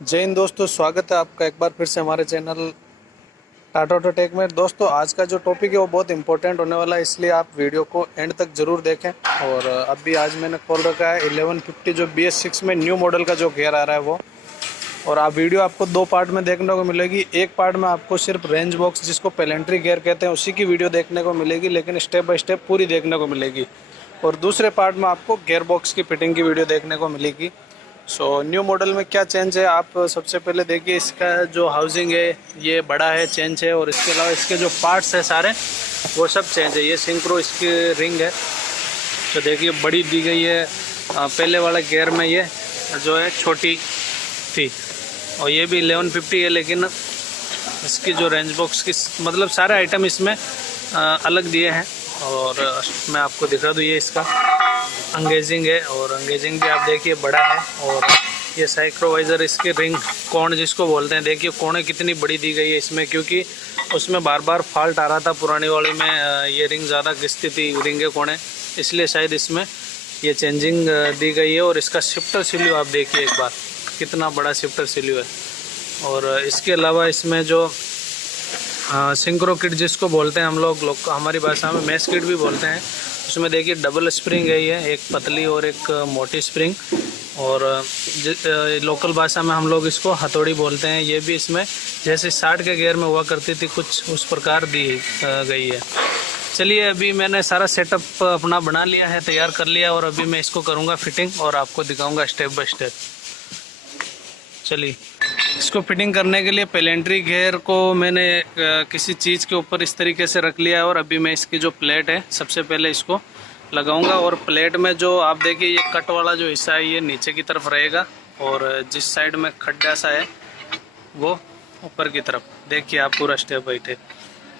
जय हिंद दोस्तों, स्वागत है आपका एक बार फिर से हमारे चैनल टाटा ऑटो टेक में। दोस्तों, आज का जो टॉपिक है वो बहुत इंपॉर्टेंट होने वाला है, इसलिए आप वीडियो को एंड तक ज़रूर देखें। और अभी आज मैंने खोल रखा है 1150 जो BS6 में न्यू मॉडल का जो गियर आ रहा है वो। और आप वीडियो आपको दो पार्ट में देखने को मिलेगी। एक पार्ट में आपको सिर्फ रेंज बॉक्स जिसको पेलेंट्री गियर कहते हैं उसी की वीडियो देखने को मिलेगी, लेकिन स्टेप बाय स्टेप पूरी देखने को मिलेगी। और दूसरे पार्ट में आपको गियर बॉक्स की फिटिंग की वीडियो देखने को मिलेगी। न्यू मॉडल में क्या चेंज है, आप सबसे पहले देखिए। इसका जो हाउसिंग है ये बड़ा है, चेंज है। और इसके अलावा इसके जो पार्ट्स है सारे वो सब चेंज है। ये सिंक्रो इसकी रिंग है, तो देखिए बड़ी दी गई है। पहले वाला गियर में ये जो है छोटी थी, और ये भी 1150 है, लेकिन इसकी जो रेंज बॉक्स की मतलब सारे आइटम इसमें अलग दिए हैं। और मैं आपको दिखा दूँ, ये इसका अंगेजिंग है, और अंगेजिंग भी आप देखिए बड़ा है। और ये साइक्रोवाइज़र इसकी रिंग कोण जिसको बोलते हैं, देखिए कोणे कितनी बड़ी दी गई है इसमें, क्योंकि उसमें बार बार फॉल्ट आ रहा था पुरानी वाली में। ये रिंग ज़्यादा घिसती थी रिंगे कोणे, इसलिए शायद इसमें ये चेंजिंग दी गई है। और इसका शिफ्टर सिल्यू आप देखिए एक बार, कितना बड़ा शिफ्टर सिल्यू है। और इसके अलावा इसमें जो सिंक्रो किट जिसको बोलते हैं हम लोग हमारी भाषा में मैस किट भी बोलते हैं, उसमें देखिए डबल स्प्रिंग है, ये एक पतली और एक मोटी स्प्रिंग। और लोकल भाषा में हम लोग इसको हथौड़ी बोलते हैं। ये भी इसमें जैसे 60 के गियर में हुआ करती थी कुछ उस प्रकार दी गई है। चलिए, अभी मैंने सारा सेटअप अपना बना लिया है, तैयार कर लिया, और अभी मैं इसको करूँगा फिटिंग और आपको दिखाऊँगा स्टेप बाय स्टेप। चलिए, इसको फिटिंग करने के लिए पेलेंट्री गियर को मैंने किसी चीज़ के ऊपर इस तरीके से रख लिया है। और अभी मैं इसकी जो प्लेट है सबसे पहले इसको लगाऊंगा। और प्लेट में जो आप देखिए ये कट वाला जो हिस्सा है ये नीचे की तरफ रहेगा, और जिस साइड में खड्डा सा है वो ऊपर की तरफ। देखिए आप पूरा स्टेप बाय स्टेप।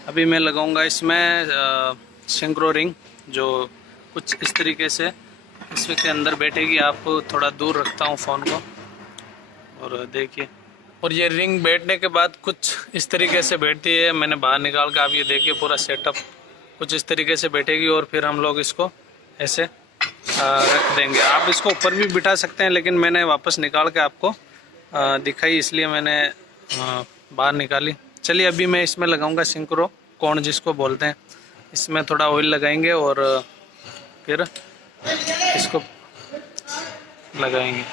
अभी मैं लगाऊंगा इसमें सिंक्रो रिंग, जो कुछ इस तरीके से इसके अंदर बैठेगी। आप थोड़ा दूर रखता हूँ फ़ोन को, और देखिए। और ये रिंग बैठने के बाद कुछ इस तरीके से बैठती है। मैंने बाहर निकाल कर आप ये देखिए पूरा सेटअप कुछ इस तरीके से बैठेगी। और फिर हम लोग इसको ऐसे रख देंगे। आप इसको ऊपर भी बिठा सकते हैं, लेकिन मैंने वापस निकाल के आपको दिखाई, इसलिए मैंने बाहर निकाली। चलिए, अभी मैं इसमें लगाऊंगा सिंक्रो कोण जिसको बोलते हैं। इसमें थोड़ा ऑयल लगाएंगे और फिर इसको लगाएंगे।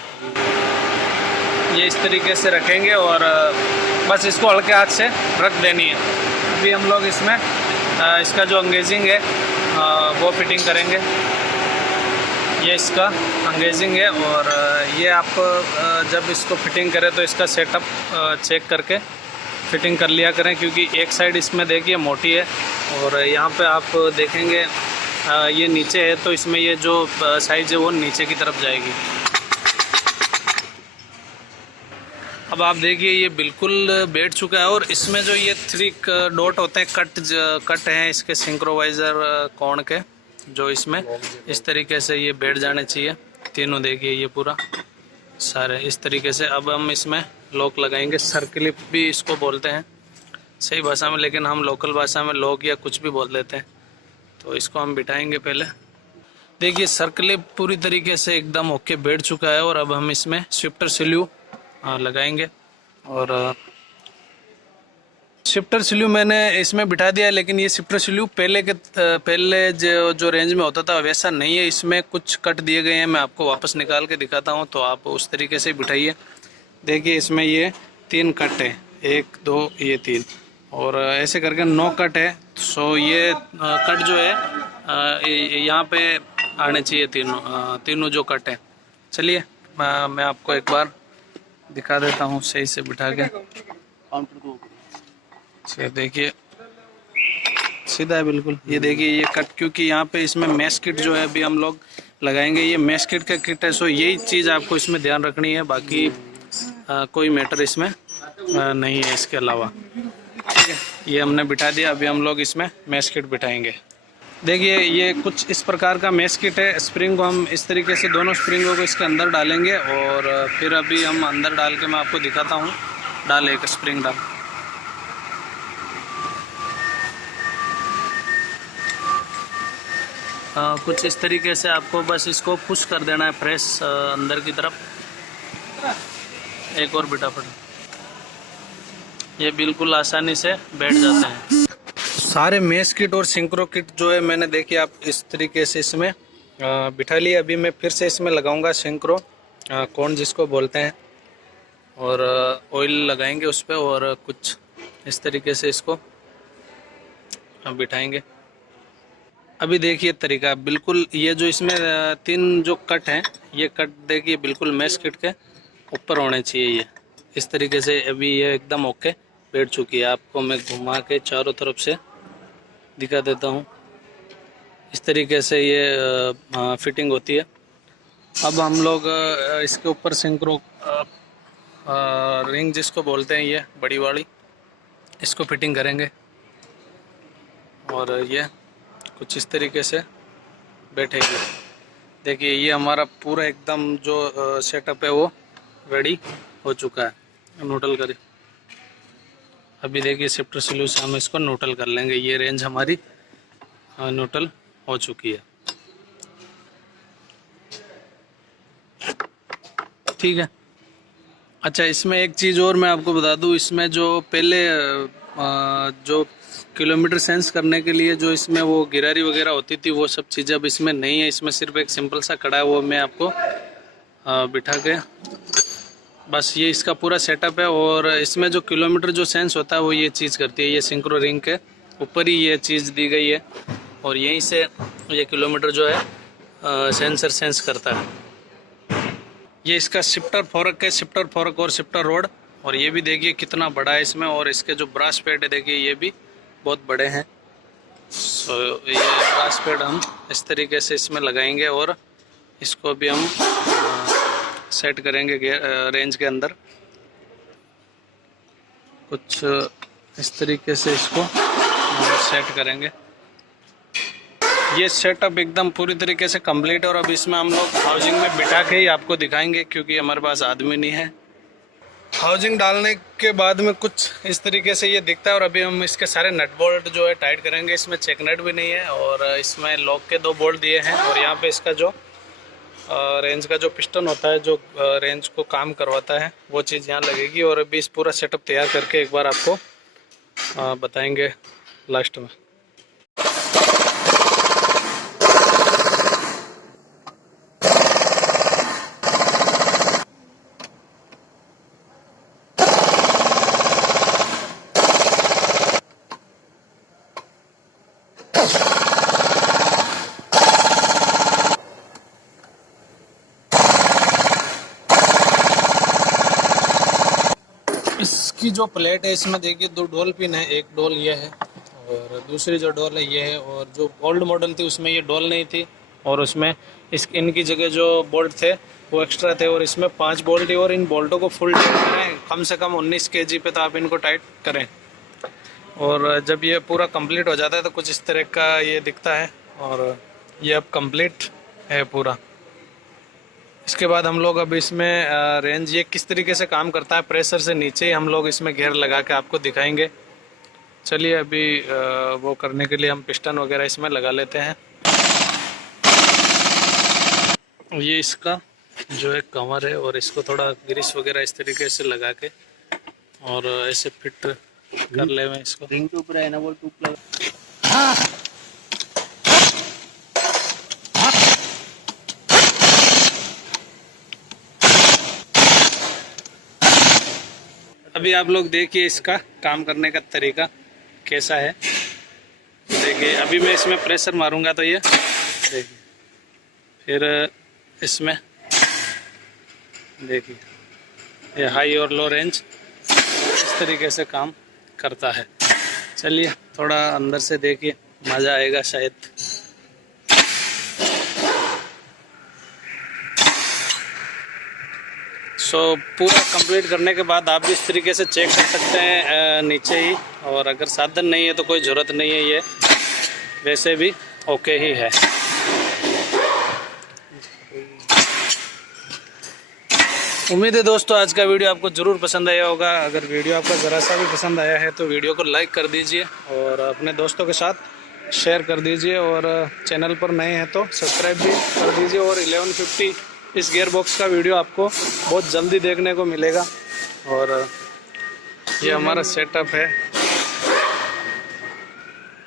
ये इस तरीके से रखेंगे और बस इसको हल्के हाथ से रख देनी है। अभी हम लोग इसमें इसका जो अंगेजिंग है वो फिटिंग करेंगे। ये इसका अंगेजिंग है, और ये आप जब इसको फिटिंग करें तो इसका सेटअप चेक करके फिटिंग कर लिया करें, क्योंकि एक साइड इसमें देखिए मोटी है और यहाँ पे आप देखेंगे ये नीचे है, तो इसमें ये जो साइज़ है वो नीचे की तरफ जाएगी। अब आप देखिए ये बिल्कुल बैठ चुका है। और इसमें जो ये 3 डॉट होते हैं, कट हैं इसके सिंक्रोवाइज़र कोण के, जो इसमें इस तरीके से ये बैठ जाने चाहिए तीनों। देखिए ये पूरा सारे इस तरीके से। अब हम इसमें लॉक लगाएंगे। सर्क्लिप भी इसको बोलते हैं सही भाषा में, लेकिन हम लोकल भाषा में लॉक या कुछ भी बोल देते हैं। तो इसको हम बिठाएंगे पहले। देखिए सर्क्लिप पूरी तरीके से एकदम ओके बैठ चुका है। और अब हम इसमें शिफ्टर सिल्यू लगाएंगे। और शिफ्टर सिल्यू मैंने इसमें बिठा दिया है, लेकिन ये शिफ्टर सिल्यू पहले जो रेंज में होता था वैसा नहीं है। इसमें कुछ कट दिए गए हैं, मैं आपको वापस निकाल के दिखाता हूँ, तो आप उस तरीके से बिठाइए। देखिए इसमें ये 3 कट है, 1 2 ये 3, और ऐसे करके 9 कट है। सो ये कट जो है यहाँ पे आने चाहिए तीनों जो कट है। चलिए मैं आपको एक बार दिखा देता हूँ सही से बिठा के। देखिए सीधा है बिल्कुल। ये देखिए ये कट, क्योंकि यहाँ पे इसमें मैश किट जो है अभी हम लोग लगाएंगे, ये मैश किट का किट है। सो यही चीज़ आपको इसमें ध्यान रखनी है, बाकी कोई मैटर इसमें नहीं है इसके अलावा। ठीक है, ये हमने बिठा दिया। अभी हम लोग इसमें मैश किट बिठाएंगे। देखिए ये कुछ इस प्रकार का मैश किट है। स्प्रिंग को हम इस तरीके से दोनों स्प्रिंगों को इसके अंदर डालेंगे, और फिर अभी हम अंदर डाल के मैं आपको दिखाता हूँ। डाल एक स्प्रिंग डाल। कुछ इस तरीके से आपको बस इसको पुश कर देना है, प्रेस अंदर की तरफ। एक और बिठा पड़ा, ये बिल्कुल आसानी से बैठ जाते हैं। सारे मेस किट और सिंक्रो किट जो है मैंने देखी आप इस तरीके से इसमें बिठा लिया। अभी मैं फिर से इसमें लगाऊंगा सिंक्रो कौन जिसको बोलते हैं, और ऑयल लगाएंगे उस पर और कुछ इस तरीके से इसको हम बिठाएंगे। अभी देखिए तरीका बिल्कुल, ये जो इसमें 3 जो कट हैं, ये कट देखिए बिल्कुल मेस किट के ऊपर होने चाहिए। ये इस तरीके से अभी ये एकदम ओके बैठ चुकी है। आपको मैं घुमा के चारों तरफ से दिखा देता हूँ। इस तरीके से ये फिटिंग होती है। अब हम लोग इसके ऊपर सिंक्रो रिंग जिसको बोलते हैं, ये बड़ी वाली, इसको फिटिंग करेंगे और ये कुछ इस तरीके से बैठेगी। देखिए ये हमारा पूरा एकदम जो सेटअप है वो रेडी हो चुका है। न्यूट्रल करें, अभी देखिए शिफ्टर स्लू से हम इसको न्यूट्रल कर लेंगे। ये रेंज हमारी न्यूट्रल हो चुकी है। ठीक है। अच्छा, इसमें एक चीज़ और मैं आपको बता दूं, इसमें जो पहले जो किलोमीटर सेंस करने के लिए जो इसमें वो गिरारी वगैरह होती थी, वो सब चीज़ें अब इसमें नहीं है। इसमें सिर्फ एक सिंपल सा कड़ा है, वो मैं आपको बिठा के, बस ये इसका पूरा सेटअप है। और इसमें जो किलोमीटर जो सेंस होता है वो ये चीज़ करती है। ये सिंक्रो रिंग के ऊपर ही ये चीज़ दी गई है और यहीं से ये किलोमीटर जो है सेंसर सेंस करता है। ये इसका शिफ्टर फोरक है, शिफ्टर फोरक और शिफ्टर रोड, और ये भी देखिए कितना बड़ा है इसमें। और इसके जो ब्रास पैड है देखिए ये भी बहुत बड़े हैं। सो ये ब्रास पैड हम इस तरीके से इसमें लगाएंगे और इसको भी हम सेट करेंगे रेंज के अंदर। कुछ इस तरीके से इसको सेट करेंगे। ये सेटअप एकदम पूरी तरीके से कंप्लीट है और अब इसमें हम लोग हाउसिंग में बिठा के ही आपको दिखाएंगे, क्योंकि हमारे पास आदमी नहीं है। हाउसिंग डालने के बाद में कुछ इस तरीके से ये दिखता है। और अभी हम इसके सारे नट बोल्ट जो है टाइट करेंगे। इसमें चेक नट भी नहीं है और इसमें लॉक के 2 बोल्ट दिए हैं। और यहाँ पे इसका जो रेंज का जो पिस्टन होता है, जो रेंज को काम करवाता है, वो चीज़ यहाँ लगेगी। और अभी इस पूरा सेटअप तैयार करके एक बार आपको बताएंगे लास्ट में। इसकी जो प्लेट है इसमें देखिए 2 डोल पिन है। एक डोल ये है और दूसरी जो डोल है ये है। और जो ओल्ड मॉडल थी उसमें ये डोल नहीं थी और उसमें इनकी जगह जो बोल्ट थे वो एक्स्ट्रा थे। और इसमें 5 बोल्ट है और इन बोल्टों को फुल टाइट करें, कम से कम 19 kg पे तो आप इनको टाइट करें। और जब ये पूरा कंप्लीट हो जाता है तो कुछ इस तरह का ये दिखता है। और ये अब कंप्लीट है पूरा। इसके बाद हम लोग अब इसमें रेंज ये किस तरीके से काम करता है, प्रेशर से नीचे ही हम लोग इसमें घेर लगा के आपको दिखाएंगे। चलिए अभी वो करने के लिए हम पिस्टन वगैरह इसमें लगा लेते हैं। ये इसका जो एक कवर है और इसको थोड़ा ग्रीस वगैरह इस तरीके से लगा के और ऐसे फिट कर ले में इसको। रिंग के ऊपर है ना, वो टूप लगा। अभी आप लोग देखिए इसका काम करने का तरीका कैसा है। देखिए अभी मैं इसमें प्रेशर मारूंगा तो ये देखिए, फिर इसमें देखिए ये हाई और लो रेंज इस तरीके से काम करता है। चलिए थोड़ा अंदर से देखिए, मज़ा आएगा शायद। सो पूरा कंप्लीट करने के बाद आप भी इस तरीके से चेक कर सकते हैं नीचे ही। और अगर साधन नहीं है तो कोई ज़रूरत नहीं है, ये वैसे भी ओके ही है। उम्मीद है दोस्तों आज का वीडियो आपको ज़रूर पसंद आया होगा। अगर वीडियो आपका ज़रा सा भी पसंद आया है तो वीडियो को लाइक कर दीजिए और अपने दोस्तों के साथ शेयर कर दीजिए। और चैनल पर नए हैं तो सब्सक्राइब भी कर दीजिए। और 1150 इस गियर बॉक्स का वीडियो आपको बहुत जल्दी देखने को मिलेगा। और ये हमारा सेटअप है